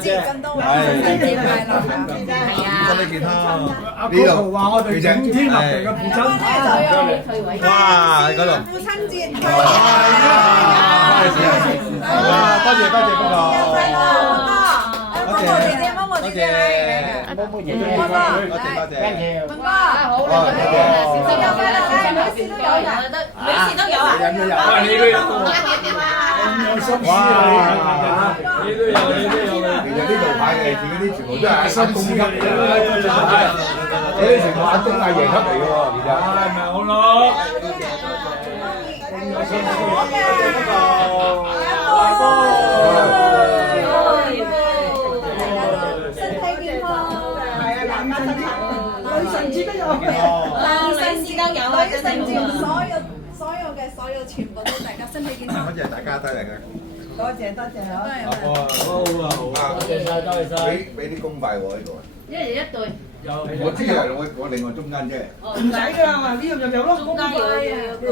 節咁多位身體快樂啊！係啊，身體健康。阿高豪話我哋頂天立地嘅父親。哇！喺嗰度。父親節哇！多謝哥哥。多謝毛毛姐姐，毛毛姐姐，毛毛姐姐，多謝。文哥，好啦，生日快樂，每次都有人，每次都有啊，你都有咁有心思啊！你都有，你都有。其實呢度派嘅自己啲全部都係新公級嚟嘅，嗰啲全部係中藝爺級嚟嘅喎，其實。係咪好咯？身體健康，女神節都有，男神節都有啊！女神節所有全部都大家身體健康。多謝大家都嚟嘅。多謝多謝啊！好啊，多謝晒，多謝晒。俾啲公費喎呢度。一人一對。我知啊，我另外中間啫。唔使㗎啦，呢度就有咯。中間有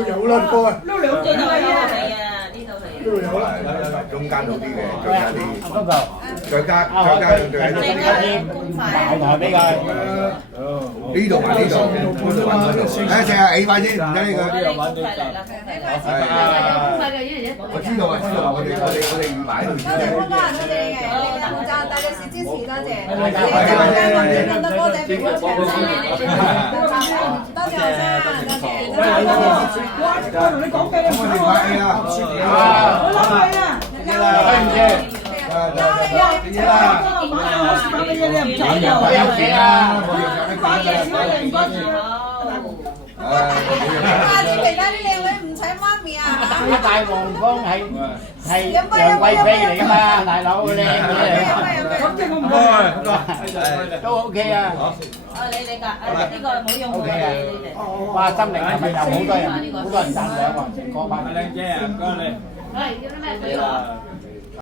有啦，哥。撈兩對都係啊！係啊，呢度係。有啦，中間好啲嘅，中間啲。嗰個再加兩對喺度。買台俾佢。呢度埋呢度，嗰度埋嗰度。誒，食下 A 塊先，唔使呢個。我知道啊，知道啊，我哋要買到。多謝潘哥，多謝你嘅，你嘅負責大力士支持，多謝。你咁多歌仔俾我唱，多謝學生，多謝。我同你講嘅，你唔好啊！我諗佢啊！買嘅嘢你唔睇又有錢啊！買嘢少你唔關注啊！下次其他啲靚女唔使媽咪啊！呢大黃蜂係楊貴妃嚟㗎嘛，大佬靚嘅。咁即係我唔會。都 OK 啊。你㗎，呢個冇用㗎，你哋。哇！心靈係咪有好多人讚賞喎？成個班。靚姐啊，唔該你。係要啲咩？